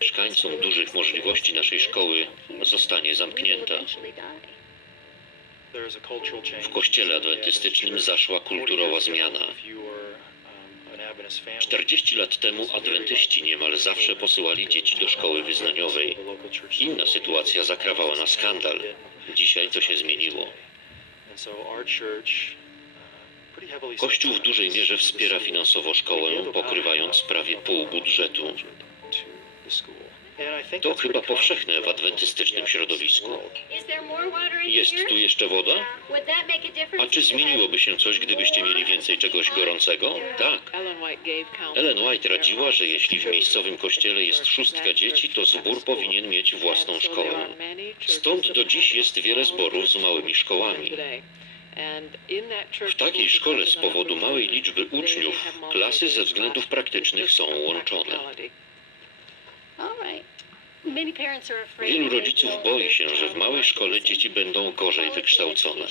mieszkańcom dużych możliwości naszej szkoły zostanie zamknięta. W kościele adwentystycznym zaszła kulturowa zmiana. 40 lat temu adwentyści niemal zawsze posyłali dzieci do szkoły wyznaniowej. Inna sytuacja zakrawała na skandal. Dzisiaj to się zmieniło. Kościół w dużej mierze wspiera finansowo szkołę, pokrywając prawie pół budżetu. To chyba powszechne w adwentystycznym środowisku. Jest tu jeszcze woda? A czy zmieniłoby się coś, gdybyście mieli więcej czegoś gorącego? Tak. Ellen White radziła, że jeśli w miejscowym kościele jest szóstka dzieci, to zbór powinien mieć własną szkołę. Stąd do dziś jest wiele zborów z małymi szkołami. W takiej szkole z powodu małej liczby uczniów klasy ze względów praktycznych są łączone. Wielu rodziców boi się, że w małej szkole dzieci będą gorzej wykształcone.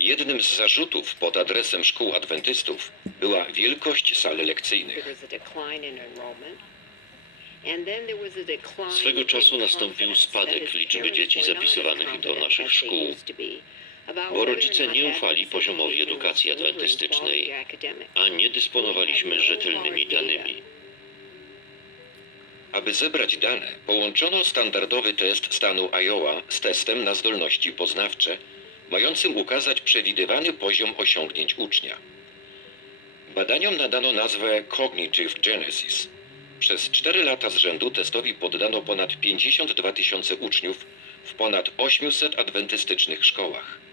Jednym z zarzutów pod adresem szkół adwentystów była wielkość sal lekcyjnych. Swego czasu nastąpił spadek liczby dzieci zapisywanych do naszych szkół, bo rodzice nie ufali poziomowi edukacji adwentystycznej, a nie dysponowaliśmy rzetelnymi danymi. Aby zebrać dane, połączono standardowy test stanu Iowa z testem na zdolności poznawcze, mającym ukazać przewidywany poziom osiągnięć ucznia. Badaniom nadano nazwę Cognitive Genesis. Przez 4 lata z rzędu testowi poddano ponad 52 tysiące uczniów w ponad 800 adwentystycznych szkołach.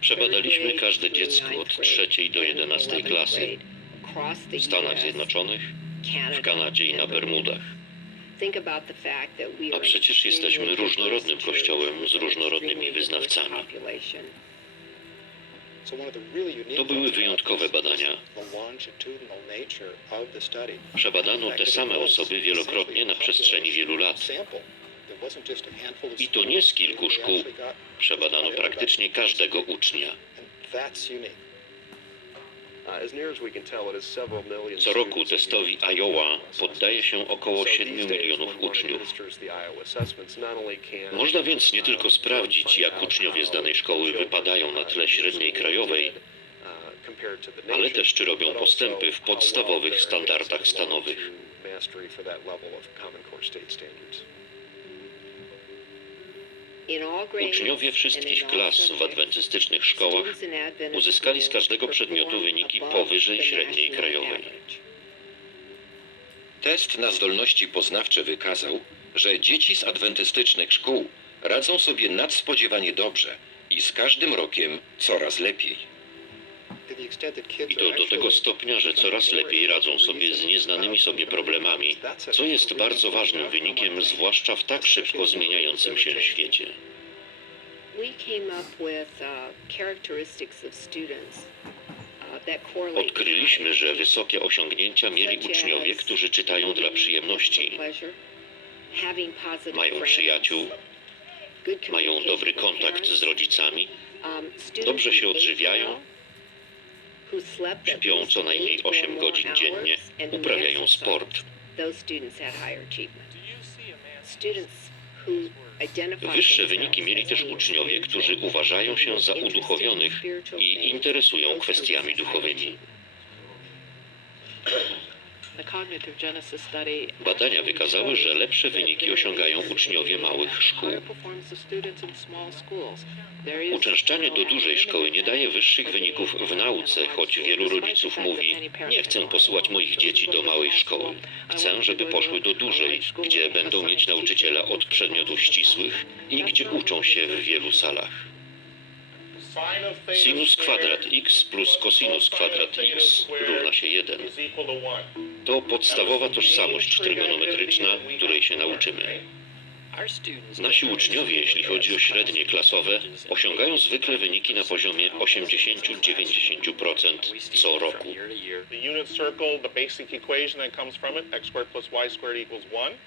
Przebadaliśmy każde dziecko od trzeciej do jedenastej klasy w Stanach Zjednoczonych, w Kanadzie i na Bermudach. A przecież jesteśmy różnorodnym kościołem z różnorodnymi wyznawcami. To były wyjątkowe badania. Przebadano te same osoby wielokrotnie na przestrzeni wielu lat. I to nie z kilku szkół. Przebadano praktycznie każdego ucznia. Co roku testowi Iowa poddaje się około 7 milionów uczniów. Można więc nie tylko sprawdzić, jak uczniowie z danej szkoły wypadają na tle średniej krajowej, ale też czy robią postępy w podstawowych standardach stanowych. Uczniowie wszystkich klas w adwentystycznych szkołach uzyskali z każdego przedmiotu wyniki powyżej średniej krajowej. Test na zdolności poznawcze wykazał, że dzieci z adwentystycznych szkół radzą sobie nadspodziewanie dobrze i z każdym rokiem coraz lepiej. I to do tego stopnia, że coraz lepiej radzą sobie z nieznanymi sobie problemami, co jest bardzo ważnym wynikiem, zwłaszcza w tak szybko zmieniającym się świecie. Odkryliśmy, że wysokie osiągnięcia mieli uczniowie, którzy czytają dla przyjemności, mają przyjaciół, mają dobry kontakt z rodzicami, dobrze się odżywiają, śpią co najmniej 8 godzin dziennie, uprawiają sport. Wyższe wyniki mieli też uczniowie, którzy uważają się za uduchowionych i interesują kwestiami duchowymi. Badania wykazały, że lepsze wyniki osiągają uczniowie małych szkół. Uczęszczanie do dużej szkoły nie daje wyższych wyników w nauce, choć wielu rodziców mówi: Nie chcę posyłać moich dzieci do małej szkoły. Chcę, żeby poszły do dużej, gdzie będą mieć nauczyciela od przedmiotów ścisłych i gdzie uczą się w wielu salach. Sinus kwadrat x plus cosinus kwadrat x równa się 1. To podstawowa tożsamość trygonometryczna, której się nauczymy. Nasi uczniowie, jeśli chodzi o średnie klasowe, osiągają zwykle wyniki na poziomie 80-90% co roku. Y squared equals 1.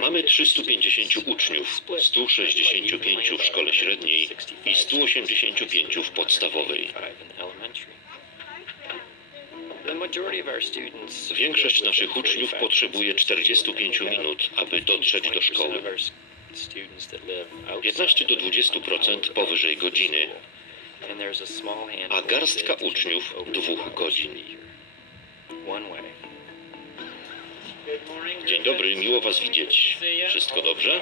Mamy 350 uczniów, 165 w szkole średniej i 185 w podstawowej. Większość naszych uczniów potrzebuje 45 minut, aby dotrzeć do szkoły. 15 do 20% powyżej godziny, a garstka uczniów dwóch godzin. Dzień dobry, miło Was widzieć. Wszystko dobrze?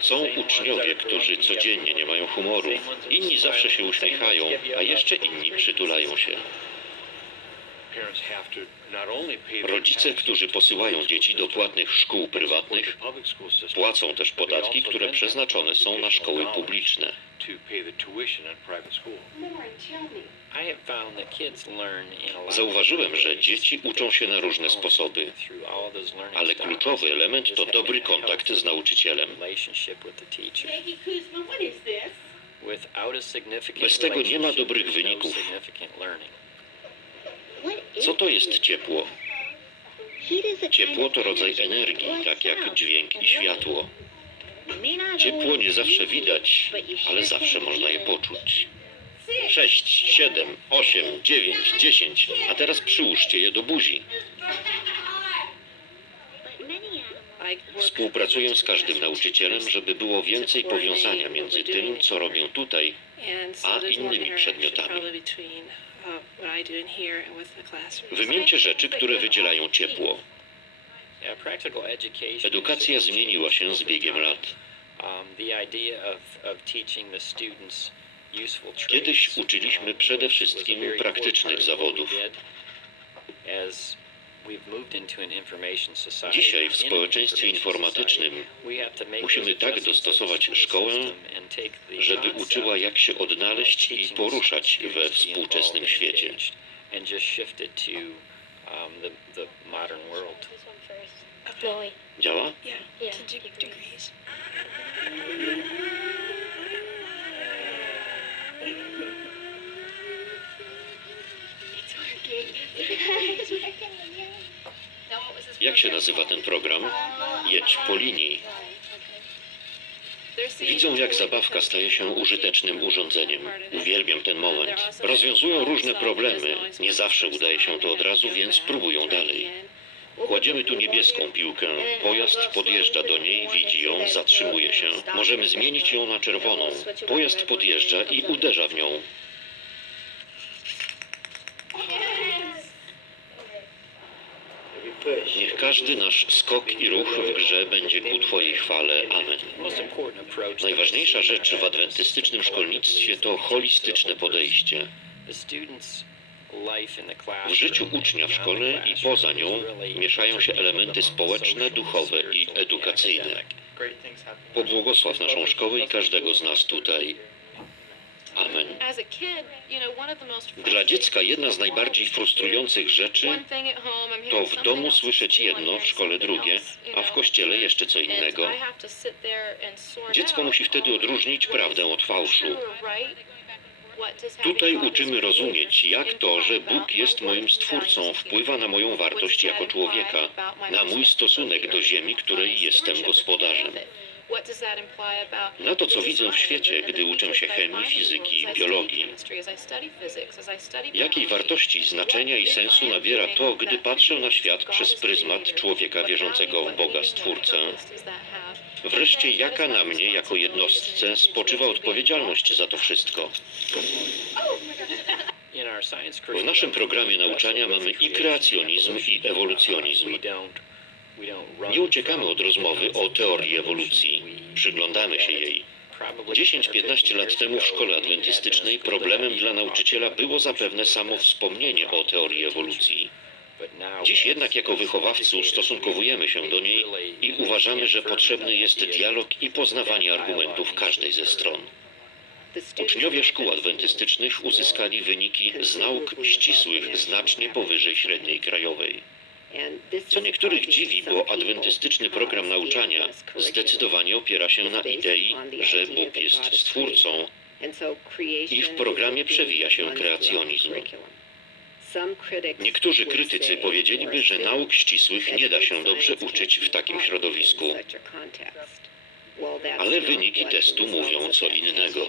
Są uczniowie, którzy codziennie nie mają humoru, inni zawsze się uśmiechają, a jeszcze inni przytulają się. Rodzice, którzy posyłają dzieci do płatnych szkół prywatnych, płacą też podatki, które przeznaczone są na szkoły publiczne. Zauważyłem, że dzieci uczą się na różne sposoby, ale kluczowy element to dobry kontakt z nauczycielem. Bez tego nie ma dobrych wyników. Co to jest ciepło? Ciepło to rodzaj energii, tak jak dźwięk i światło. Ciepło nie zawsze widać, ale zawsze można je poczuć. Sześć, siedem, osiem, dziewięć, dziesięć, a teraz przyłóżcie je do buzi. Współpracuję z każdym nauczycielem, żeby było więcej powiązania między tym, co robią tutaj, a innymi przedmiotami. Wymieńcie rzeczy, które wydzielają ciepło. Edukacja zmieniła się z biegiem lat. Kiedyś uczyliśmy przede wszystkim praktycznych zawodów. Dzisiaj w społeczeństwie informatycznym musimy tak dostosować szkołę, żeby uczyła jak się odnaleźć i poruszać we współczesnym świecie. Działa? Jak się nazywa ten program? Jedź po linii. Widzą, jak zabawka staje się użytecznym urządzeniem. Uwielbiam ten moment. Rozwiązują różne problemy. Nie zawsze udaje się to od razu, więc próbują dalej. Kładziemy tu niebieską piłkę. Pojazd podjeżdża do niej, widzi ją, zatrzymuje się. Możemy zmienić ją na czerwoną. Pojazd podjeżdża i uderza w nią. Niech każdy nasz skok i ruch w grze będzie ku Twojej chwale. Amen. Najważniejsza rzecz w adwentystycznym szkolnictwie to holistyczne podejście. W życiu ucznia w szkole i poza nią mieszają się elementy społeczne, duchowe i edukacyjne. Pobłogosław naszą szkołę i każdego z nas tutaj. Amen. Dla dziecka jedna z najbardziej frustrujących rzeczy to w domu słyszeć jedno, w szkole drugie, a w kościele jeszcze co innego. Dziecko musi wtedy odróżnić prawdę od fałszu. Tutaj uczymy rozumieć, jak to, że Bóg jest moim stwórcą, wpływa na moją wartość jako człowieka, na mój stosunek do ziemi, której jestem gospodarzem. Na to, co widzę w świecie, gdy uczę się chemii, fizyki i biologii. Jakiej wartości, znaczenia i sensu nabiera to, gdy patrzę na świat przez pryzmat człowieka wierzącego w Boga Stwórcę? Wreszcie, jaka na mnie, jako jednostce, spoczywa odpowiedzialność za to wszystko? W naszym programie nauczania mamy i kreacjonizm, i ewolucjonizm. Nie uciekamy od rozmowy o teorii ewolucji. Przyglądamy się jej. 10-15 lat temu w szkole adwentystycznej problemem dla nauczyciela było zapewne samo wspomnienie o teorii ewolucji. Dziś jednak jako wychowawcy ustosunkowujemy się do niej i uważamy, że potrzebny jest dialog i poznawanie argumentów każdej ze stron. Uczniowie szkół adwentystycznych uzyskali wyniki z nauk ścisłych znacznie powyżej średniej krajowej. Co niektórych dziwi, bo adwentystyczny program nauczania zdecydowanie opiera się na idei, że Bóg jest stwórcą i w programie przewija się kreacjonizm. Niektórzy krytycy powiedzieliby, że nauk ścisłych nie da się dobrze uczyć w takim środowisku, ale wyniki testu mówią co innego.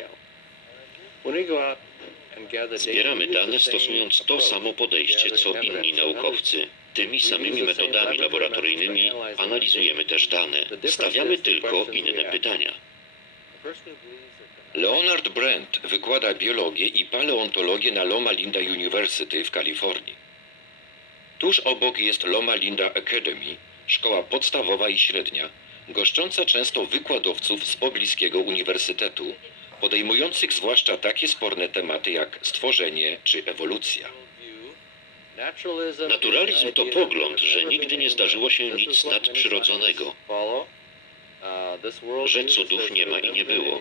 Zbieramy dane stosując to samo podejście co inni naukowcy. Tymi samymi metodami laboratoryjnymi analizujemy też dane. Stawiamy tylko inne pytania. Leonard Brent wykłada biologię i paleontologię na Loma Linda University w Kalifornii. Tuż obok jest Loma Linda Academy, szkoła podstawowa i średnia, goszcząca często wykładowców z pobliskiego uniwersytetu, podejmujących zwłaszcza takie sporne tematy jak stworzenie czy ewolucja. Naturalizm to pogląd, że nigdy nie zdarzyło się nic nadprzyrodzonego, że cudów nie ma i nie było.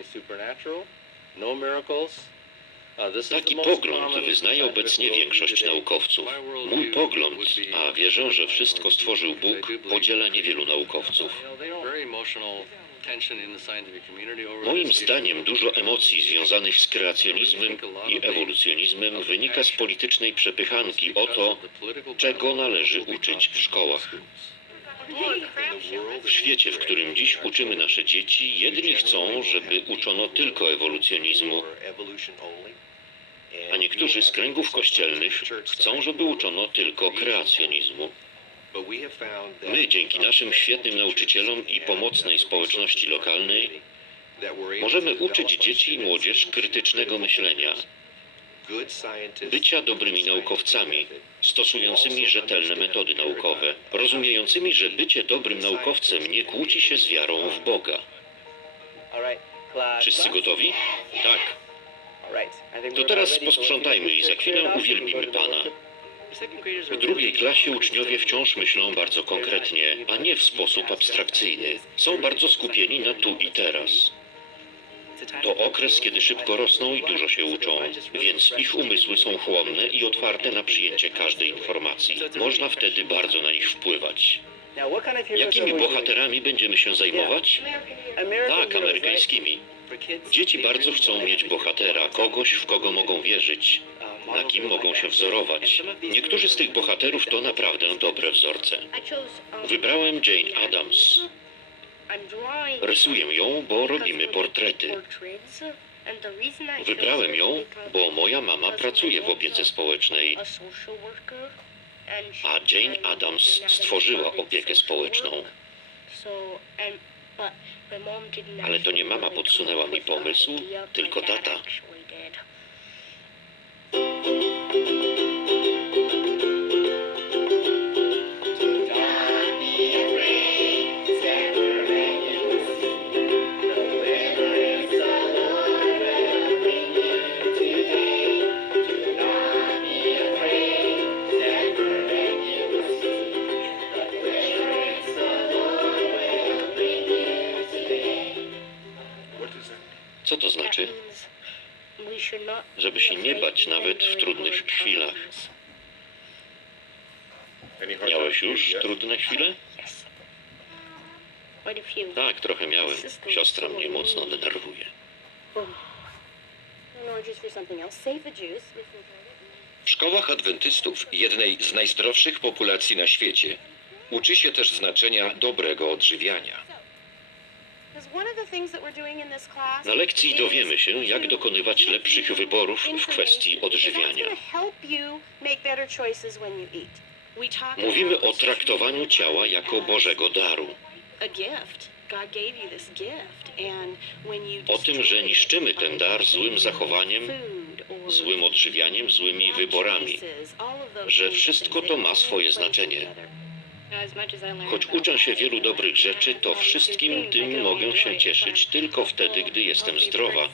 Taki pogląd wyznaje obecnie większość naukowców. Mój pogląd, a wierzę, że wszystko stworzył Bóg, podziela niewielu naukowców. Moim zdaniem dużo emocji związanych z kreacjonizmem i ewolucjonizmem wynika z politycznej przepychanki o to, czego należy uczyć w szkołach. W świecie, w którym dziś uczymy nasze dzieci, jedni chcą, żeby uczono tylko ewolucjonizmu, a niektórzy z kręgów kościelnych chcą, żeby uczono tylko kreacjonizmu. My, dzięki naszym świetnym nauczycielom i pomocnej społeczności lokalnej, możemy uczyć dzieci i młodzież krytycznego myślenia, bycia dobrymi naukowcami, stosującymi rzetelne metody naukowe, rozumiejącymi, że bycie dobrym naukowcem nie kłóci się z wiarą w Boga. Wszyscy gotowi? Tak. To teraz posprzątajmy i za chwilę uwielbimy Pana. W drugiej klasie uczniowie wciąż myślą bardzo konkretnie, a nie w sposób abstrakcyjny. Są bardzo skupieni na tu i teraz. To okres, kiedy szybko rosną i dużo się uczą, więc ich umysły są chłonne i otwarte na przyjęcie każdej informacji. Można wtedy bardzo na nich wpływać. Jakimi bohaterami będziemy się zajmować? Tak, amerykańskimi. Dzieci bardzo chcą mieć bohatera, kogoś, w kogo mogą wierzyć, na kim mogą się wzorować. Niektórzy z tych bohaterów to naprawdę dobre wzorce. Wybrałem Jane Addams. Rysuję ją, bo robimy portrety. Wybrałem ją, bo moja mama pracuje w opiece społecznej, a Jane Addams stworzyła opiekę społeczną. Ale to nie mama podsunęła mi pomysł, tylko tata. Już trudne chwile? Tak, trochę miałem. Siostra mnie mocno denerwuje. W szkołach adwentystów, jednej z najzdrowszych populacji na świecie, uczy się też znaczenia dobrego odżywiania. Na lekcji dowiemy się, jak dokonywać lepszych wyborów w kwestii odżywiania. Mówimy o traktowaniu ciała jako Bożego daru. O tym, że niszczymy ten dar złym zachowaniem, złym odżywianiem, złymi wyborami, że wszystko to ma swoje znaczenie. Choć uczę się wielu dobrych rzeczy, to wszystkim tym mogę się cieszyć tylko wtedy, gdy jestem zdrowa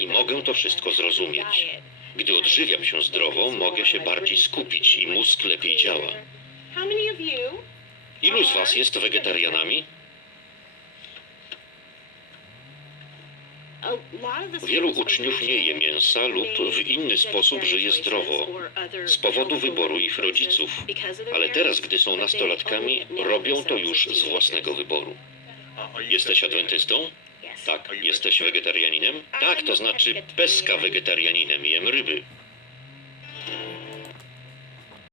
i mogę to wszystko zrozumieć. Gdy odżywiam się zdrowo, mogę się bardziej skupić i mózg lepiej działa. Ilu z Was jest wegetarianami? Wielu uczniów nie je mięsa lub w inny sposób żyje zdrowo z powodu wyboru ich rodziców, ale teraz, gdy są nastolatkami, robią to już z własnego wyboru. Jesteś adwentystą? Tak. Jesteś wegetarianinem? Tak, to znaczy peska wegetarianinem, jem ryby.